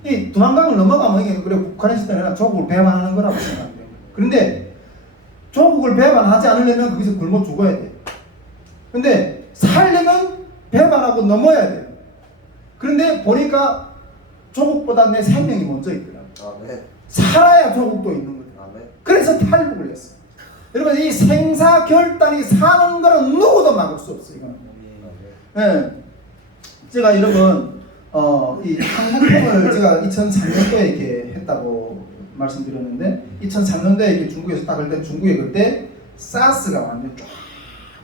이 도망강을 넘어가면 이게 그래 북한에 있을 때는 조국을 배반하는 거라고 생각해요. 그런데 조국을 배반하지 않으려면 거기서 굶어 죽어야 돼. 근데 살려면 배반하고 넘어야 돼. 그런데 보니까 조국보다 내 생명이 먼저 있더라고. 아멘. 살아야 조국도 있는 거예요. 아멘. 그래서 탈북을 했어. 여러분, 이 생사결단이 사는 거는 누구도 막을 수 없어요. 이거는. 네. 제가 여러분 이 한국통을 제가 2003년도에 이렇게 했다고 말씀드렸는데 2003년도에 이렇게 중국에서 딱 할 때 중국에 그때 사스가 완전 쫙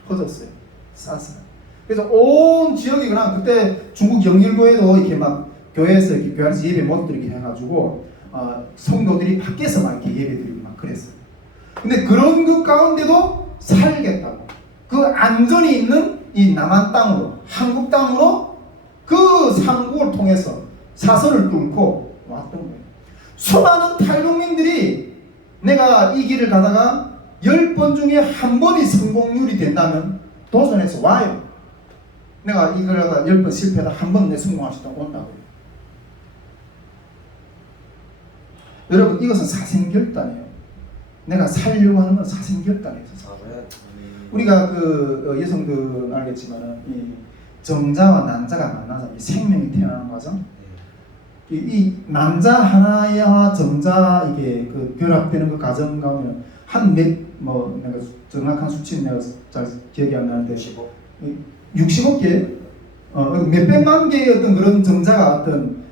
퍼졌어요. 사스가. 그래서 온 지역이 그냥 그때 중국 영일고에도 이렇게 막 교회에서 이렇게 교회 안에서 예배 못 드리게 해가지고 성도들이 밖에서 막 이렇게 예배 드리고 막 그랬어요. 근데 그런 것 가운데도 살겠다고 그 안전이 있는 이 남한 땅으로 한국 땅으로 그 삼국을 통해서 사선을 뚫고 왔던 거예요. 수많은 탈북민들이 내가 이 길을 가다가 10번 중에 한 번이 성공률이 된다면 도전해서 와요. 내가 이 길을 가다가 10번 실패하다 한 번 내 성공할 수 있다고 온다고요. 여러분, 이것은 사생결단이에요. 내가 살려고 하는 건 사생결단이에요. 우리가 그 여성들 알겠지만은 이 정자와 난자가 만나서 이 생명이 태어나는 과정. 이 난자 하나와 정자 이게 그 결합되는 그 과정 가면 한 뭐 내가 정확한 수치는 내가 잘 기억이 안 나는데 60억 개, 몇백만 개의 어떤 그런 정자가 어떤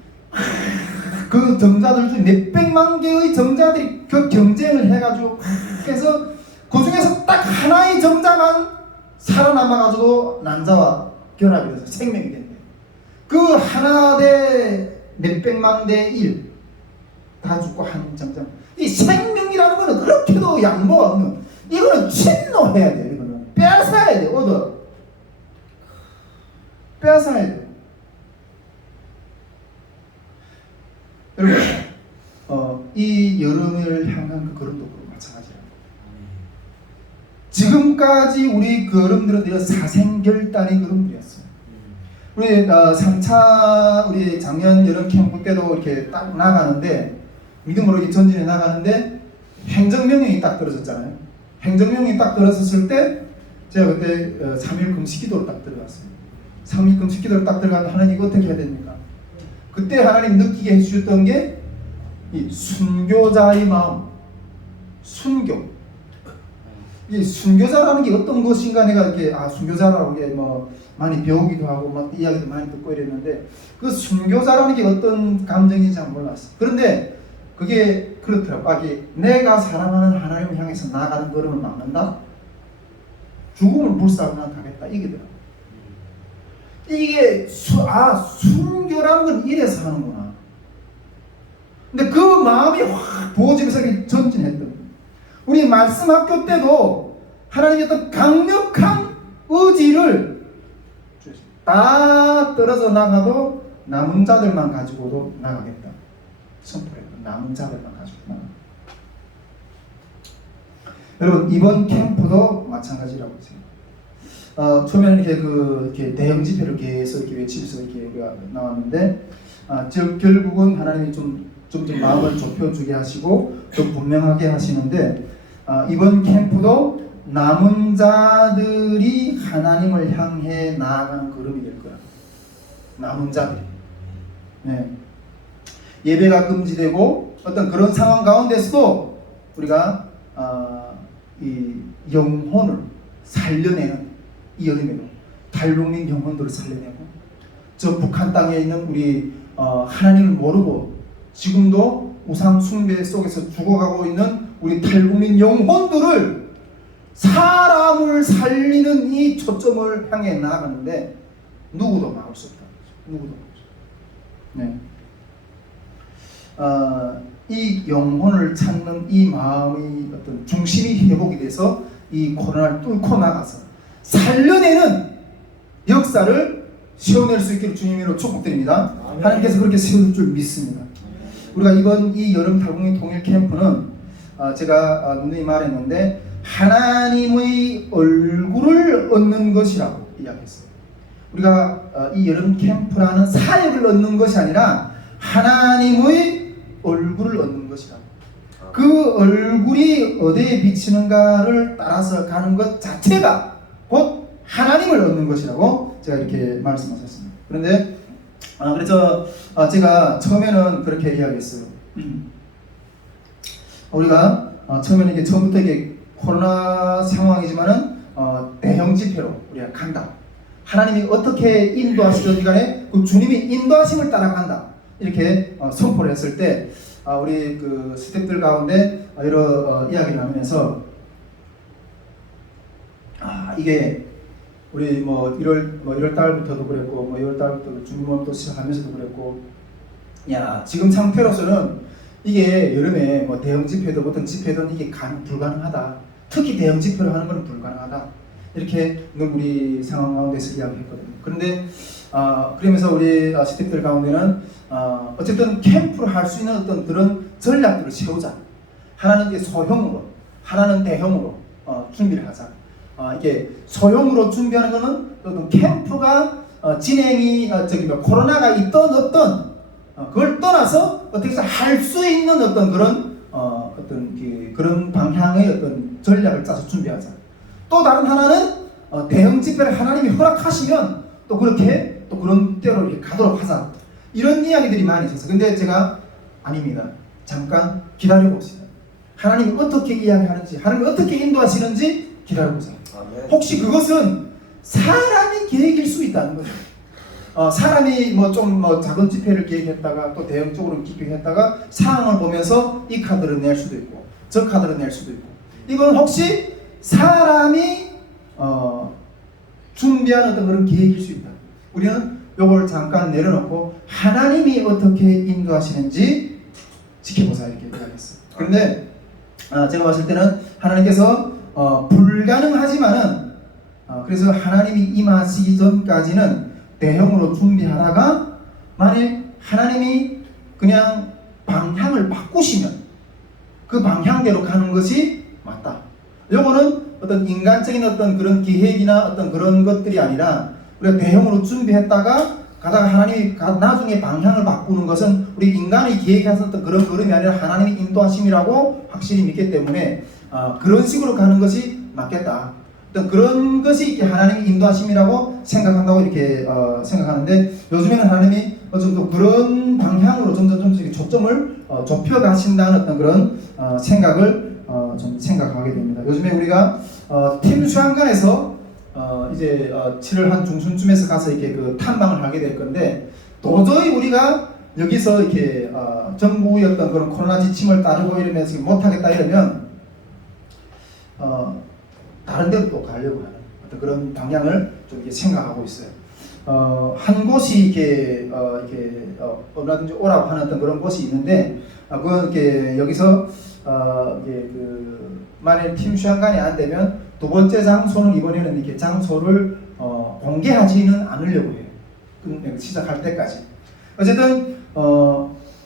그 정자들 중에 몇백만 개의 정자들이 그 경쟁을 해가지고 그래서 그 중에서 딱 하나의 정자만 살아남아가지고 난자와 결합이 돼서 생명이 된대. 그 하나 대 몇백만 대 1 다 죽고 한 정자. 이 생명이라는 거는 그렇게도 양보가 없는. 이거는 침노해야 돼. 이거는 빼앗아야 돼. 얻어. 빼앗아야 돼. 여러분, 이 여름을 향한 그 걸음도 그렇고 마찬가지야. 지금까지 우리 걸음들은 사생결단의 걸음들이었어요. 우리 3차 우리 작년 여름 캠프 때도 이렇게 딱 나가는데 믿음으로 이렇게 전진해 나가는데 행정명령이 딱 떨어졌잖아요. 행정명령이 딱 떨어졌을 때 제가 그때 3일 금식기도로 딱 들어갔어요. 3일 금식기도로 딱 들어가면 하나님 이거 어떻게 해야 됩니까? 그때 하나님 느끼게 해주셨던 게 이 순교자의 마음, 순교. 이 순교자라는 게 어떤 것인가 내가 이렇게 순교자라고 게 뭐 많이 배우기도 하고 막 이야기도 많이 듣고 이랬는데 그 순교자라는 게 어떤 감정인지 잘 몰랐어. 그런데 그게 그렇더라고. 이게 내가 사랑하는 하나님을 향해서 나아가는 걸음을 막는다. 죽음을 불사하고 난 가겠다 이게더라고. 이게 순교라는 건 이래서 하는구나. 근데 그 마음이 확 부어지면서 전진했던 거예요. 우리 말씀 학교 때도 하나님의 어떤 강력한 의지를 다 떨어져 나가도 남은 자들만 가지고도 나가겠다. 선포했다. 남은 자들만 가지고 나가. 여러분 이번 캠프도 마찬가지라고 생각해요. 처음에는 이렇게 대형 집회를 계속 이렇게 외치면서 이렇게 우리가 나왔는데, 결국은 하나님이 좀 마음을 좁혀주게 하시고 더 분명하게 하시는데, 이번 캠프도 남은 자들이 하나님을 향해 나아가는 걸음이 될 거야. 남은 자들이. 네. 예배가 금지되고 어떤 그런 상황 가운데서도 우리가 이 영혼을 살려내는 이 여름에도 탈북민 영혼들을 살려내고 저 북한 땅에 있는 우리 하나님을 모르고 지금도 우상 숭배 속에서 죽어가고 있는 우리 탈북민 영혼들을 사람을 살리는 이 초점을 향해 나아가는데 누구도 막을 수 없다. 누구도 막을 수 없다. 이 영혼을 찾는 이 마음의 어떤 중심이 회복이 돼서 이 코로나를 뚫고 나가서 살려내는 역사를 세워낼 수 있기를 주님으로 축복드립니다. 하나님께서 그렇게 세울 줄 믿습니다. 우리가 이번 이 여름 탈북민 통일 캠프는 제가 누누이 말했는데 하나님의 얼굴을 얻는 것이라고 이야기했어요. 우리가 이 여름 캠프라는 사역을 얻는 것이 아니라 하나님의 얼굴을 얻는 것이라고. 그 얼굴이 어디에 비치는가를 따라서 가는 것 자체가 곧 하나님을 얻는 것이라고 제가 이렇게 말씀하셨습니다. 그런데 그래서 제가 처음에는 그렇게 이야기했어요. 우리가 처음에는 이게 처음부터 이게 코로나 상황이지만은 대형 집회로 우리가 간다. 하나님이 어떻게 인도하시든지 간에 그 주님이 인도하심을 따라간다. 이렇게 선포를 했을 때 우리 그 스태프들 가운데 여러 이야기를 나누면서 이게 우리 1월 달부터도 그랬고 2월 달부터 준비모임도 시작하면서도 그랬고 지금 상태로서는 이게 여름에 대형 집회든 어떤 집회든 이게 불가능하다. 특히 대형 집회를 하는 건 불가능하다. 이렇게 우리 상황 가운데서 이야기했거든요. 그런데 그러면서 우리 스태프들 가운데는 어쨌든 캠프를 할 수 있는 어떤 그런 전략들을 세우자. 하나는 이제 소형으로, 하나는 대형으로 준비를 하자. 이게 소형으로 준비하는 것은 어떤 캠프가 진행이 코로나가 있던 어떤 그걸 떠나서 어떻게 해서 할 수 있는 어떤 그런 그런 방향의 어떤 전략을 짜서 준비하자. 또 다른 하나는 대형 집회를 하나님이 허락하시면 또 그렇게 또 그런 때로 이렇게 가도록 하자. 이런 이야기들이 많이 있었어요. 근데 제가 아닙니다. 잠깐 기다려봅시다. 하나님이 어떻게 이야기하는지, 하나님이 어떻게 인도하시는지 기다려보자. 혹시 그것은 사람의 계획일 수 있다는 거죠. 사람이 작은 집회를 계획했다가 또 대형적으로 기획했다가 상황을 보면서 이 카드를 낼 수도 있고 저 카드를 낼 수도 있고, 이건 혹시 사람이 준비한 어떤 그런 계획일 수 있다. 우리는 요걸 잠깐 내려놓고 하나님이 어떻게 인도하시는지 지켜보자 이렇게 이야기했어요. 그런데 제가 봤을 때는 하나님께서 불가능하지만은 그래서 하나님이 임하시기 전까지는 대형으로 준비하다가 만일 하나님이 그냥 방향을 바꾸시면 그 방향대로 가는 것이 맞다. 요거는 어떤 인간적인 어떤 그런 계획이나 어떤 그런 것들이 아니라 우리가 대형으로 준비했다가 가다가 하나님이 나중에 방향을 바꾸는 것은 우리 인간이 계획했었던 그런 걸음이 아니라 하나님이 인도하심이라고 확실히 믿기 때문에 그런 식으로 가는 것이 맞겠다. 어떤 그런 것이 이렇게 하나님의 인도하심이라고 생각한다고 이렇게 생각하는데, 요즘에는 하나님이 좀 더 그런 방향으로 점점 이렇게 초점을 좁혀 가신다는 어떤 그런 생각을 좀 생각하게 됩니다. 요즘에 우리가 팀 수양관에서 이제 7월 한 중순쯤에서 가서 이렇게 그 탐방을 하게 될 건데, 도저히 우리가 여기서 이렇게 정부의 어떤 그런 코로나 지침을 따르고 이러면서 못하겠다 이러면 다른 데로 또 가려고 하는 어떤 그런 방향을 좀 이렇게 생각하고 있어요. 한 곳이 이렇게 얼마든지 오라고 하는 어떤 그런 곳이 있는데, 그건 이렇게 여기서 이게 그 만약 팀 수양관이 안 되면 두 번째 장소는 이번에는 이렇게 장소를 공개하지는 않으려고 해요. 시작할 때까지. 어쨌든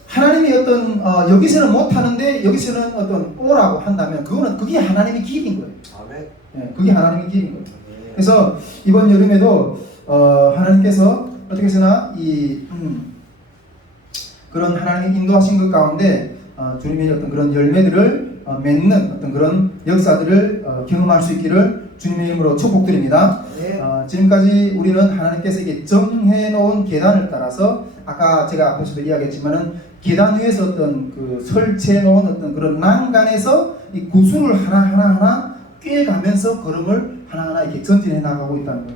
하나님이 어떤 여기서는 못 하는데 여기서는 어떤 오라고 한다면 그게 하나님의 길인 거예요. 아멘. 네, 그게 하나님의 길인 거예요. 그래서 이번 여름에도 하나님께서 어떻게 해서나 그런 하나님의 인도하신 것 가운데 주님의 어떤 그런 열매들을 맺는 어떤 그런 역사들을 경험할 수 있기를 주님의 이름으로 축복드립니다. 지금까지 우리는 하나님께서 이게 정해놓은 계단을 따라서 아까 제가 앞에서도 이야기했지만은 계단 위에서 어떤 그 설치해놓은 어떤 그런 난간에서 이 구슬을 하나하나 꿰가면서 걸음을 하나하나 이렇게 전진해 나가고 있다는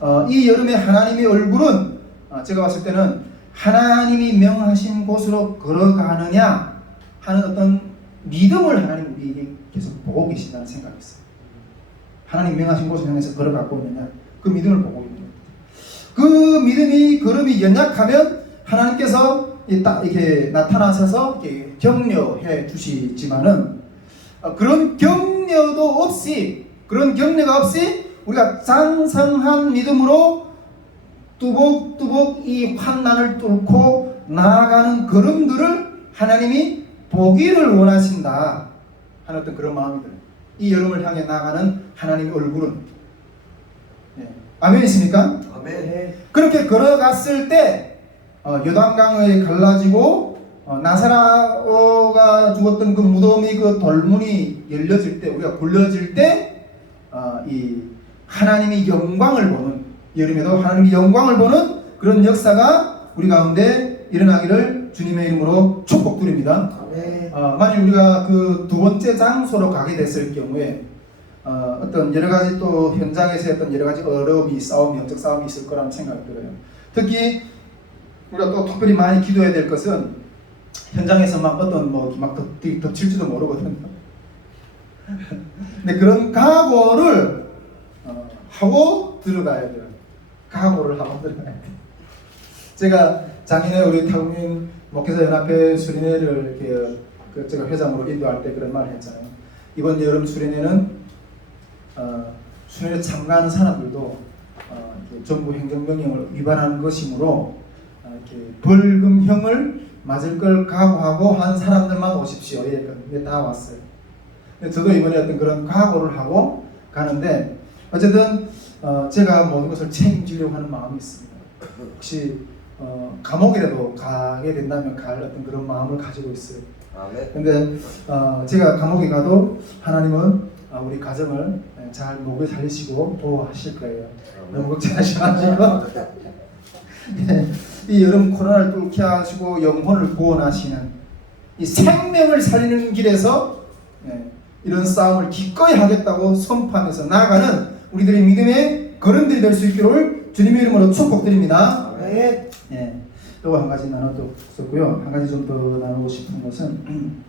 거예요. 이 여름에 하나님의 얼굴은 제가 봤을 때는 하나님이 명하신 곳으로 걸어가느냐 하는 어떤 믿음을 하나님 우리에게 계속 보고 계신다는 생각이 있어요. 하나님 명하신 곳을 향해서 걸어가고 있느냐, 그 믿음을 보고 있는 거예요. 그 믿음이 걸음이 연약하면 하나님께서 딱 이렇게 나타나셔서 이렇게 격려해 주시지만은 그런 격려가 없이 우리가 장성한 믿음으로 뚜벅뚜벅 이 환난을 뚫고 나아가는 걸음들을 하나님이 보기를 원하신다 하는 어떤 그런 마음이 들어요. 이 여름을 향해 나아가는 하나님의 얼굴은. 아멘이십니까? 아멘. 그렇게 걸어갔을 때 요단강을 갈라지고 나사로가 죽었던 그 무덤이 그 돌문이 열려질 때, 우리가 굴려질 때 이 하나님의 영광을 보는, 여름에도 하나님의 영광을 보는 그런 역사가 우리 가운데 일어나기를 주님의 이름으로 축복드립니다. 만약 우리가 그 두 번째 장소로 가게 됐을 경우에 어떤 여러 가지 또 현장에서 어떤 여러 가지 어려움이, 싸움이, 영적 싸움이 있을 거라는 생각이 들어요. 특히 우리가 또 특별히 많이 기도해야 될 것은 현장에서 막 어떤 막 덮칠지도 모르거든요. 근데 그런 각오를 하고 들어가야 돼요. 각오를 하고 들어가야 돼요. 제가 작년에 우리 타국민 목회자 연합회 수련회를 이렇게 제가 회장으로 인도할 때 그런 말을 했잖아요. 이번 여름 수련회는 수련회 참가하는 사람들도 정부 행정명령을 위반하는 것이므로 이렇게 벌금형을 맞을 걸 각오하고 한 사람들만 오십시오. 이게 다 왔어요. 저도 이번에 어떤 그런 각오를 하고 가는데, 어쨌든 제가 모든 것을 책임지려고 하는 마음이 있습니다. 혹시 감옥이라도 가게 된다면 갈 어떤 그런 마음을 가지고 있어요. 아멘. 근데 제가 감옥에 가도 하나님은 우리 가정을 잘 목을 살리시고 보호하실 거예요. 너무 걱정하지 마시고 이 여름 코로나를 뚫게 하시고 영혼을 구원하시는 이 생명을 살리는 길에서 이런 싸움을 기꺼이 하겠다고 선포하면서 나아가는 우리들의 믿음의 걸음들이 될 수 있기를 주님의 이름으로 축복드립니다. 또 한 가지 나눴었고요. 한 가지 좀 더 나누고 싶은 것은